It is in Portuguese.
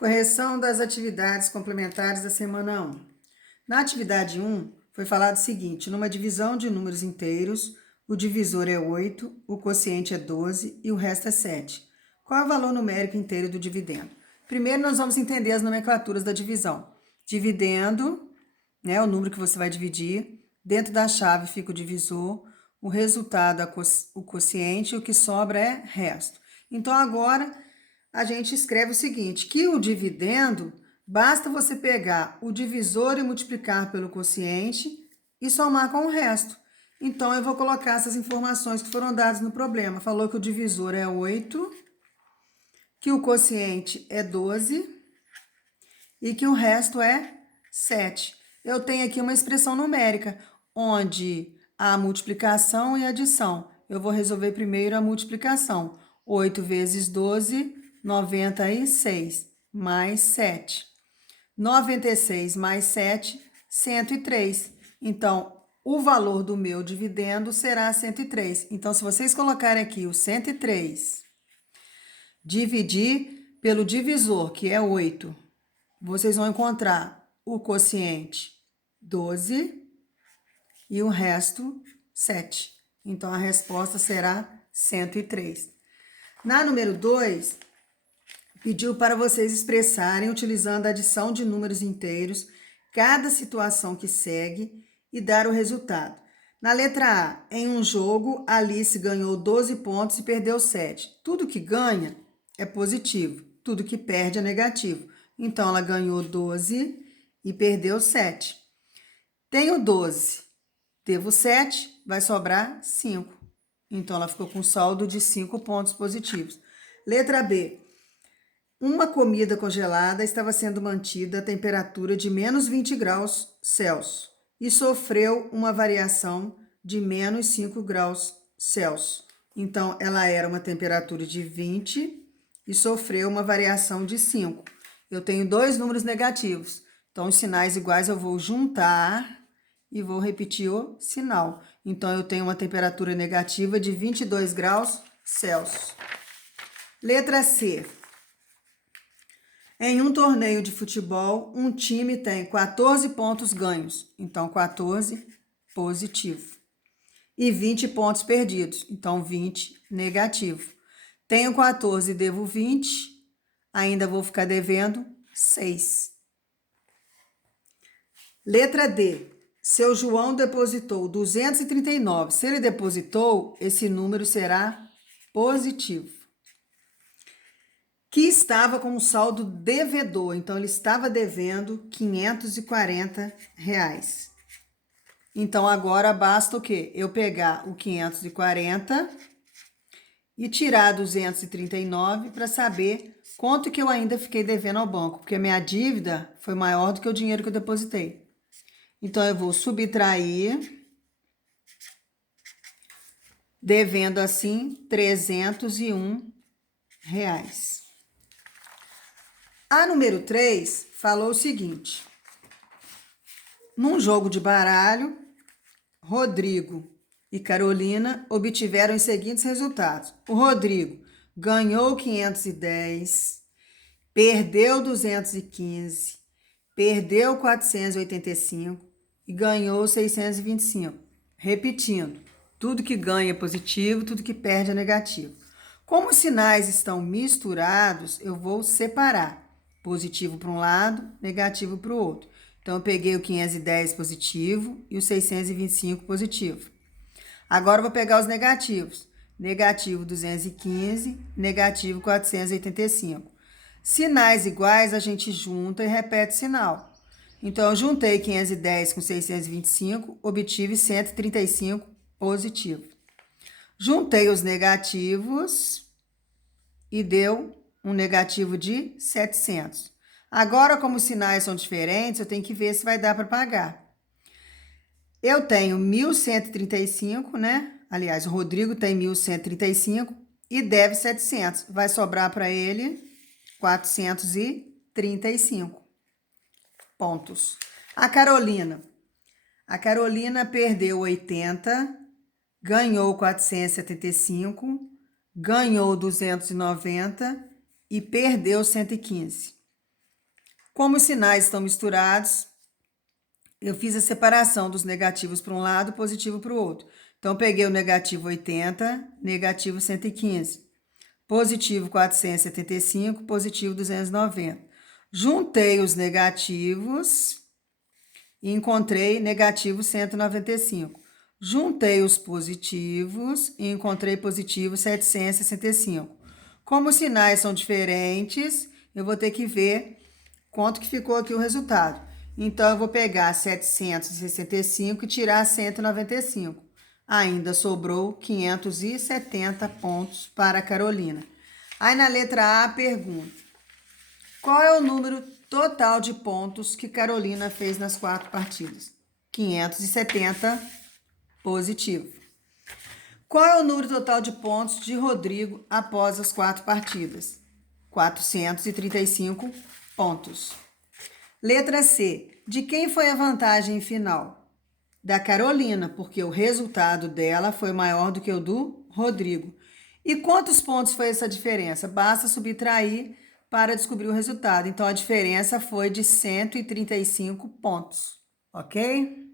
Correção das atividades complementares da semana 1. Na atividade 1, foi falado o seguinte: numa divisão de números inteiros, o divisor é 8, o quociente é 12 e o resto é 7. Qual é o valor numérico inteiro do dividendo? Primeiro, nós vamos entender as nomenclaturas da divisão. Dividendo, né, o número que você vai dividir, dentro da chave fica o divisor, o resultado é o quociente e o que sobra é resto. Então, agora, a gente escreve o seguinte, que o dividendo, basta você pegar o divisor e multiplicar pelo quociente e somar com o resto. Então, eu vou colocar essas informações que foram dadas no problema. Falou que o divisor é 8, que o quociente é 12 e que o resto é 7. Eu tenho aqui uma expressão numérica, onde há multiplicação e adição. Eu vou resolver primeiro a multiplicação. 8 vezes 12, 96, mais 7. 96 mais 7, 103. Então, o valor do meu dividendo será 103. Então, se vocês colocarem aqui o 103, dividir pelo divisor, que é 8, vocês vão encontrar o quociente 12 e o resto 7. Então, a resposta será 103. Na número 2, pediu para vocês expressarem, utilizando a adição de números inteiros, cada situação que segue e dar o resultado. Na letra A, em um jogo, Alice ganhou 12 pontos e perdeu 7. Tudo que ganha é positivo, tudo que perde é negativo. Então, ela ganhou 12 e perdeu 7. Tenho 12, devo 7, vai sobrar 5. Então, ela ficou com saldo de 5 pontos positivos. Letra B. Uma comida congelada estava sendo mantida a temperatura de menos 20 graus Celsius e sofreu uma variação de menos 5 graus Celsius. Então, ela era uma temperatura de 20 e sofreu uma variação de 5. Eu tenho dois números negativos, então os sinais iguais eu vou juntar e vou repetir o sinal. Então, eu tenho uma temperatura negativa de 22 graus Celsius. Letra C. Em um torneio de futebol, um time tem 14 pontos ganhos, então 14 positivo. E 20 pontos perdidos, então 20 negativo. Tenho 14 e devo 20, ainda vou ficar devendo 6. Letra D. Seu João depositou 239. Se ele depositou, esse número será positivo. Que estava com um saldo devedor, então ele estava devendo R$ 540. Então, agora basta o quê? Eu pegar o 540 e tirar 239 para saber quanto que eu ainda fiquei devendo ao banco, porque a minha dívida foi maior do que o dinheiro que eu depositei. Então, eu vou subtrair, devendo assim R$ 301. A número 3 falou o seguinte: num jogo de baralho, Rodrigo e Carolina obtiveram os seguintes resultados. O Rodrigo ganhou 510, perdeu 215, perdeu 485 e ganhou 625. Repetindo, tudo que ganha é positivo, tudo que perde é negativo. Como os sinais estão misturados, eu vou separar. Positivo para um lado, negativo para o outro. Então, eu peguei o 510 positivo e o 625 positivo. Agora, eu vou pegar os negativos. Negativo 215, negativo 485. Sinais iguais, a gente junta e repete o sinal. Então, eu juntei 510 com 625, obtive 135 positivo. Juntei os negativos e deu um negativo de 700. Agora, como os sinais são diferentes, eu tenho que ver se vai dar para pagar. Eu tenho 1.135, né? Aliás, o Rodrigo tem 1.135 e deve 700. Vai sobrar para ele 435 pontos. A Carolina perdeu 80, ganhou 475, ganhou 290 e perdeu 115. Como os sinais estão misturados, eu fiz a separação dos negativos para um lado, positivo para o outro. Então, peguei o negativo 80, negativo 115, positivo 475, positivo 290. Juntei os negativos e encontrei negativo 195. Juntei os positivos e encontrei positivo 765. Como os sinais são diferentes, eu vou ter que ver quanto que ficou aqui o resultado. Então, eu vou pegar 765 e tirar 195. Ainda sobrou 570 pontos para a Carolina. Aí, na letra A, pergunta: qual é o número total de pontos que Carolina fez nas 4 partidas? 570 positivo. Qual é o número total de pontos de Rodrigo após as 4 partidas? 435 pontos. Letra C. De quem foi a vantagem final? Da Carolina, porque o resultado dela foi maior do que o do Rodrigo. E quantos pontos foi essa diferença? Basta subtrair para descobrir o resultado. Então, a diferença foi de 135 pontos, ok?